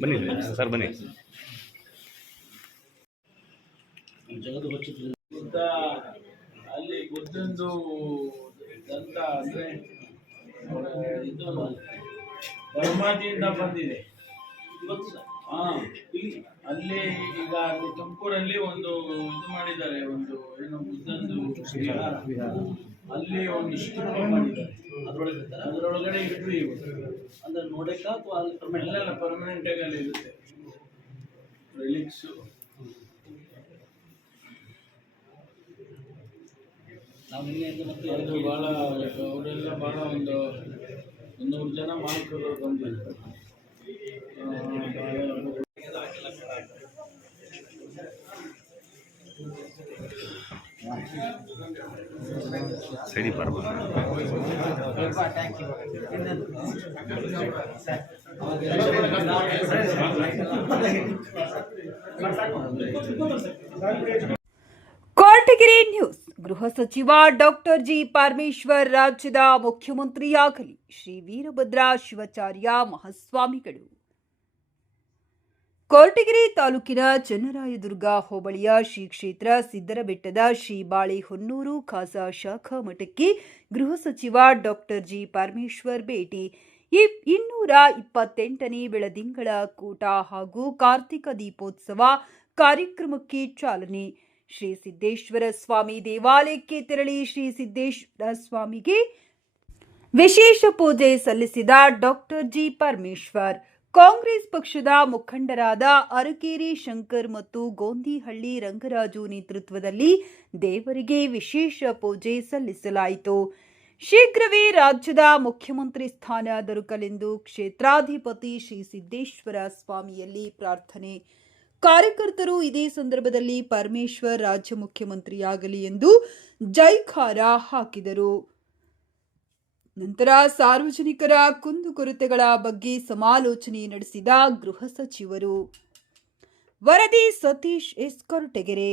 ಬನ್ನಿ ಸರ್ ಬನ್ನಿ. ಬುದ್ಧ ಅಲ್ಲಿ ಬುದ್ಧಂದು ದಂತ ಅಂದ್ರೆ ಆ, ಇದು ಬರ್ಮಾದಿಯಿಂದ ಬಂದಿದೆ. ಹಾ ಅಲ್ಲಿ ಈಗ ಅಲ್ಲಿ ತುಮಕೂರಲ್ಲಿ ಒಂದು ಇದು ಮಾಡಿದ್ದಾರೆ ಒಂದು ಏನು ಬುದ್ಧಂದು ವಿಹಾರ. ಅಲ್ಲಿ ಒಂದು ಸ್ತೂಪ ಮಾಡಿದ್ದಾರೆ. ಅದ್ರೊಳಗೆ ಅದರೊಳಗಡೆ ಇಟ್ಟು ಇವರು ಅಂದ್ರೆ ನೋಡಕ್ಕ ಅಥವಾ ಅಲ್ಲಿ? ಎಲ್ಲ ಪರ್ಮನೆಂಟ್ ಆಗಿ ಅಲ್ಲಿ ಇರುತ್ತೆ. ರಿಲಿಕ್ಸು ನಾವು ಇನ್ನೇನು ಮತ್ತೆ ಅದು ಭಾಳ ಅವರೆಲ್ಲ ಭಾಳ ಒಂದು ಮುನ್ನೂರು ಜನ ಮಾಲೀಕರು ಭಾಳ ಸೈಡಿ ಬರ್ಬೋದು ಗೃಹ ಸಚಿವ ಡಾಕ್ಟರ್ ಜಿ ಪರಮೇಶ್ವರ್ ರಾಜ್ಯದ ಮುಖ್ಯಮಂತ್ರಿಯಾಗಲಿ ಶ್ರೀ ವೀರಭದ್ರ ಶಿವಾಚಾರ್ಯ ಮಹಾಸ್ವಾಮಿಗಳು. ಕೋಟಗಿರಿ ತಾಲೂಕಿನ ಚನ್ನರಾಯದುರ್ಗ ಹೋಬಳಿಯ ಶ್ರೀ ಕ್ಷೇತ್ರ ಸಿದ್ದರಬೆಟ್ಟದ ಶ್ರೀ ಬಾಳೆಹೊನ್ನೂರು ಖಾಸಾ ಶಾಖಾ ಮಠಕ್ಕೆ ಗೃಹ ಸಚಿವ ಡಾಕ್ಟರ್ ಜಿ ಪರಮೇಶ್ವರ್ ಭೇಟಿ. ಇನ್ನೂರ ಇಪ್ಪತ್ತೆಂಟನೇ ಬೆಳದಿಂಗಳ ಕೂಟ ಹಾಗೂ ಕಾರ್ತಿಕ ದೀಪೋತ್ಸವ ಕಾರ್ಯಕ್ರಮಕ್ಕೆ ಚಾಲನೆ. ಶ್ರೀ ಸಿದ್ದೇಶ್ವರ ಸ್ವಾಮಿ ದೇವಾಲಯಕ್ಕೆ ತೆರಳಿ ಶ್ರೀ ಸಿದ್ದೇಶ್ವರ ಸ್ವಾಮಿಗೆ ವಿಶೇಷ ಪೂಜೆ ಸಲ್ಲಿಸಿದ ಡಾಕ್ಟರ್ ಜಿ ಪರಮೇಶ್ವರ್. ಕಾಂಗ್ರೆಸ್ ಪಕ್ಷದ ಮುಖಂಡರಾದ ಅರಕೇರಿ ಶಂಕರ್ ಮತ್ತು ಗೋಂದಿಹಳ್ಳಿ ರಂಗರಾಜು ನೇತೃತ್ವದಲ್ಲಿ ದೇವರಿಗೆ ವಿಶೇಷ ಪೂಜೆ ಸಲ್ಲಿಸಲಾಯಿತು. ಶೀಘ್ರವೇ ರಾಜ್ಯದ ಮುಖ್ಯಮಂತ್ರಿ ಸ್ಥಾನ ದೊರಕಲೆಂದು ಕ್ಷೇತ್ರಾಧಿಪತಿ ಶ್ರೀ ಸಿದ್ದೇಶ್ವರ ಸ್ವಾಮಿಯಲ್ಲಿ ಪ್ರಾರ್ಥನೆ. ಕಾರ್ಯಕರ್ತರು ಇದೇ ಸಂದರ್ಭದಲ್ಲಿ ಪರಮೇಶ್ವರ್ ರಾಜ್ಯ ಮುಖ್ಯಮಂತ್ರಿಯಾಗಲಿ ಎಂದು ಜೈಕಾರ ಹಾಕಿದರು. ನಂತರ ಸಾರ್ವಜನಿಕರ ಕುಂದುಕೊರತೆಗಳ ಬಗ್ಗೆ ಸಮಾಲೋಚನೆ ನಡೆಸಿದ ಗೃಹ ಸಚಿವರು. ವರದಿ Satish S Koratagere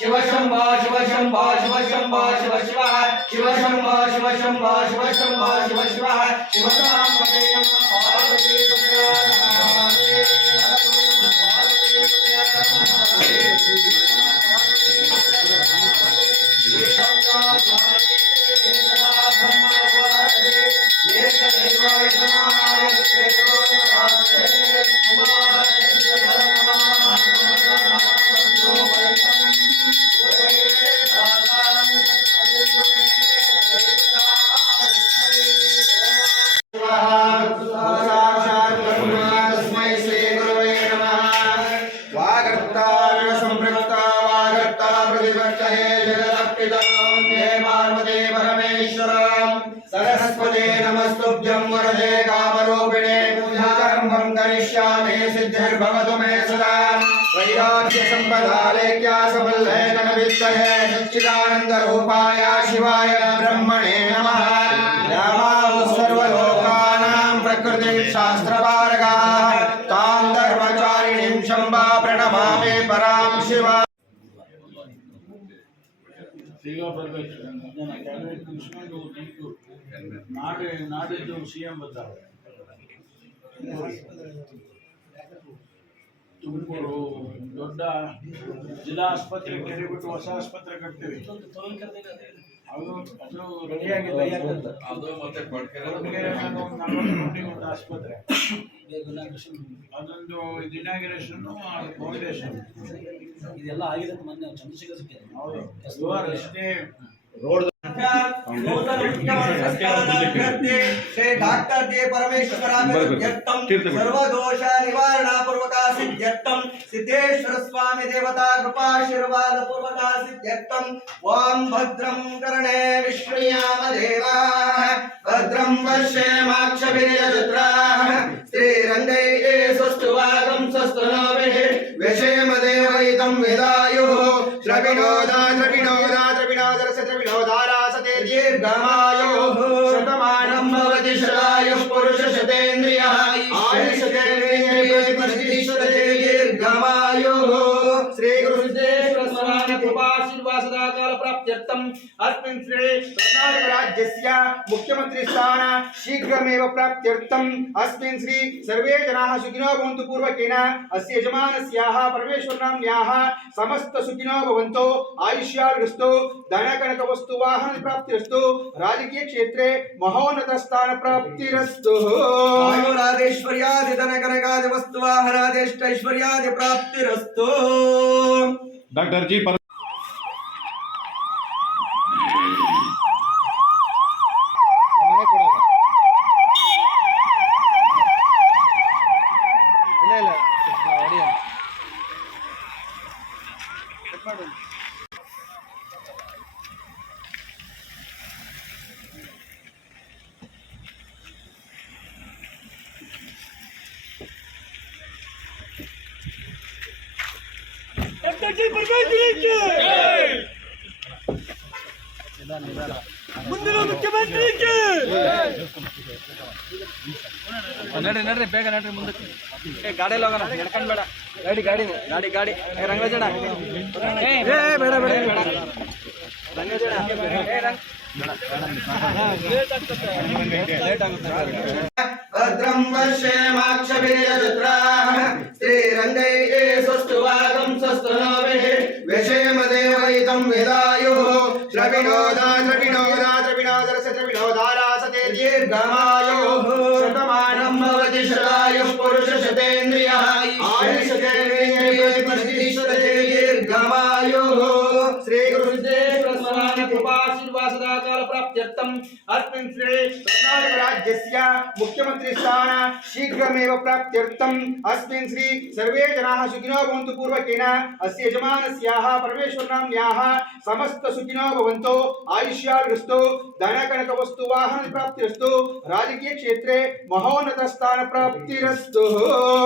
शिवः शिवशम्भो शिवशम्भो शिवशम्भो शिव शिवः शिवशम्भो शिवशम्भो शिवशम्भो शिव शिवः शिवसाम्बते नमः पार्वती तस्मै सरस्वते नमस्तुभ्यं वरदे कामरूपिणे पूजारम्भं करिष्यामि सिद्ध सिद्धिर्भवतु मे सदा वैराग्य सम्पदालेख्या सफलैकन वित्तये सच्चिदानन्द रूपाय शिवाय ब्रह्मणे नमः रामाः सर्वलोकानां प्रकृतिं शास्त्रपारगाः तां धर्मचारिणीं शम्बा प्रणमामि परां शिवा ಈಗ ಬರ್ಬೇಕು ನನ್ನ ಕ್ಯಾಬಿನೆಟ್ ಮುಗಿಸ್ಕೊಂಡು ನೀರು ನಾಳೆ ನಾಡಿದ್ದು ಸಿ ಎಂ ಬರ್ತಾರೆ ತುಮಕೂರು ದೊಡ್ಡ ಜಿಲ್ಲಾ ಆಸ್ಪತ್ರೆ ಕೆರೆ ಬಿಟ್ಟು ಹೊಸ ಆಸ್ಪತ್ರೆ ಕಟ್ತೀವಿ ಅದೇ. ಅದು ರೆಡಿಯಾಗಿದೆ ಅದು ಮತ್ತೆ ಕೊಡ್ಕೆರೆ ಒಂದು ಒಂದು ಆಸ್ಪತ್ರೆ. ಅದೊಂದು ಇನಾಗ್ರೇಷನ್ ಫೌಂಡೇಶನ್ ಇದೆಲ್ಲ ಆಗಿದೆ ಮೊನ್ನೆ ಚಂದ್ರಶೇಖರ್ ಸಿಕ್ಕಿದೆ ಹೌದು ಅಷ್ಟೇ road Shri doctor K Parameshwara ಸರ್ವ ದೋಷ ನಿವಾರಣಾ सिद्ध्यर्थम सिद्धेश्वर स्वामी देवता कृपाशीर्वाद पूर्वका सिद्ध्यर्थम वाम भद्रम करणे विश्वयाम देवा भद्रम वर्षे माक्षभिर्यजत्राः, श्रीरङ्गै सुष्ठुवागं स्वस्तनाभिः विषेम देवैतं विदायुः। श्रविणोदा द्रविणोदा द्रविणोदरस द्रविणोदारासते दीर्घमायुः। अस्मिन् श्री कर्नाटक राज्यस्य मुख्यमन्त्री स्थान शीघ्रमेव प्राप्त्यर्थम् अस्मिन् श्री सर्वे जनाः सुखिनो भवन्तु पूर्वकेन अस्य यजमानस्याः परमेश्वरनाम्न्याः समस्त सुखिनो भवन्तु आयुष्याभिस्तु धनकनकवस्तु वाहन प्राप्तिरस्तु राजकीय क्षेत्रे महोन्नत स्थान प्राप्तिरस्तु அஜய் பிரகாஷ்க்கு ಮುಂದಿನ ಮುಖ್ಯಮಂತ್ರಿಗೆ ನಡ್ರಿ ನಡ್ರಿ ಬೇಗ ನಡ್ರಿ ಮುಂದಕ್ಕೆ ಏ ಗಾಡಿಯಲ್ಲಿ ಹೋಗೋಣ ಎಡ್ಕೊಂಡ್ ಬೇಡ ಗಾಡಿ ಗಾಡಿ ಗಾಡಿ ಗಾಡಿ ಏ ರಂಗರಾಜಣ ಏ ಬೇಡ ಬೇಡ ಬೇಡ ರಂಗಜಣ ಭದ್ರಂ ಶ್ರೀರಂಗೈ विषयमदेवैतं वेदायुः। द्रविणोदा द्रविणोदा द्रविणोदरस द्रविणोदारासते दीर्घमा तम अस्मिन् श्रेणे कर्नाटक राज्यस्य मुख्यमंत्री स्थान शीघ्रमेव प्राप्त्यर्थम अस्मिन् श्री सर्वे जनाः सुखिनो भवन्तु पूर्वकेन अस्य यजमानस्याः परमेश्वरनाम्न्याः समस्त सुखिनो भवन्तो आयुष्याभिरस्तु धनकनकवस्तु वाहनप्राप्तिरस्तु राजकीयक्षेत्रे महोन्नतस्थानप्राप्तिरस्तु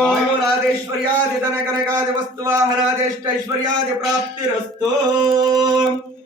आयुरादेश्वर्यादिधनकनकादिवस्तुवाहनादेष्टैश्वर्यादिप्राप्तिरस्तु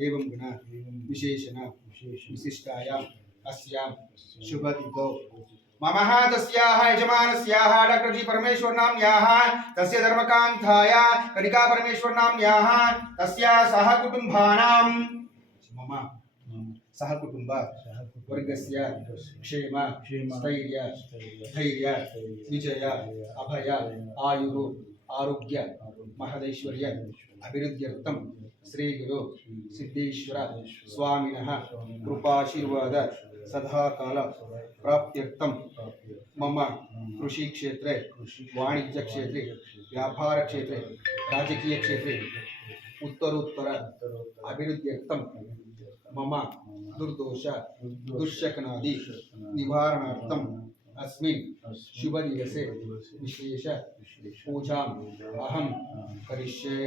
एवं गुण विशेषण विशिष्टायां अस्यां शुभदिगौ मम तस्याः यजमानस्याः डॉक्टर जी परमेश्वर नाम्याः तस्य धर्मकान्ताय कनिका परमेश्वर नाम्याः तस्या सह कुटुम्बानां। मम सह कुटुम्ब वर्गस्य क्षेम स्थैर्य धैर्य विजय अभय आयुः। ಆರೋಗ್ಯ ಮಹದೈಶ್ವರ್ಯ ಅಭಿವೃದ್ಧ್ಯರ್ಥಂ ಶ್ರೀ ಗುರು ಸಿದ್ದೇಶ್ವರ ಸ್ವಾಮಿನಃ ಕೃಪಾಶೀರ್ವಾದ ಸದಾಕಾಲ ಪ್ರಾಪ್ತ್ಯರ್ಥಂ ಮಮ ಕೃಷಿ ಕ್ಷೇತ್ರೆ ವಾಣಿಜ್ಯ ಕ್ಷೇತ್ರೆ ವ್ಯಾಪಾರ ಕ್ಷೇತ್ರೆ ರಾಜಕೀಯ ಕ್ಷೇತ್ರೆ ಉತ್ತರೋತ್ತರ ಅಭಿವೃದ್ಧ್ಯರ್ಥಂ ಮಮ ದುರ್ದೋಷ ದುಶ್ಶಕನಾದಿ ನಿವಾರಣಾರ್ಥಂ अस्मिन् शुभदिवसे विशेष पूजाम् अहं करिष्ये।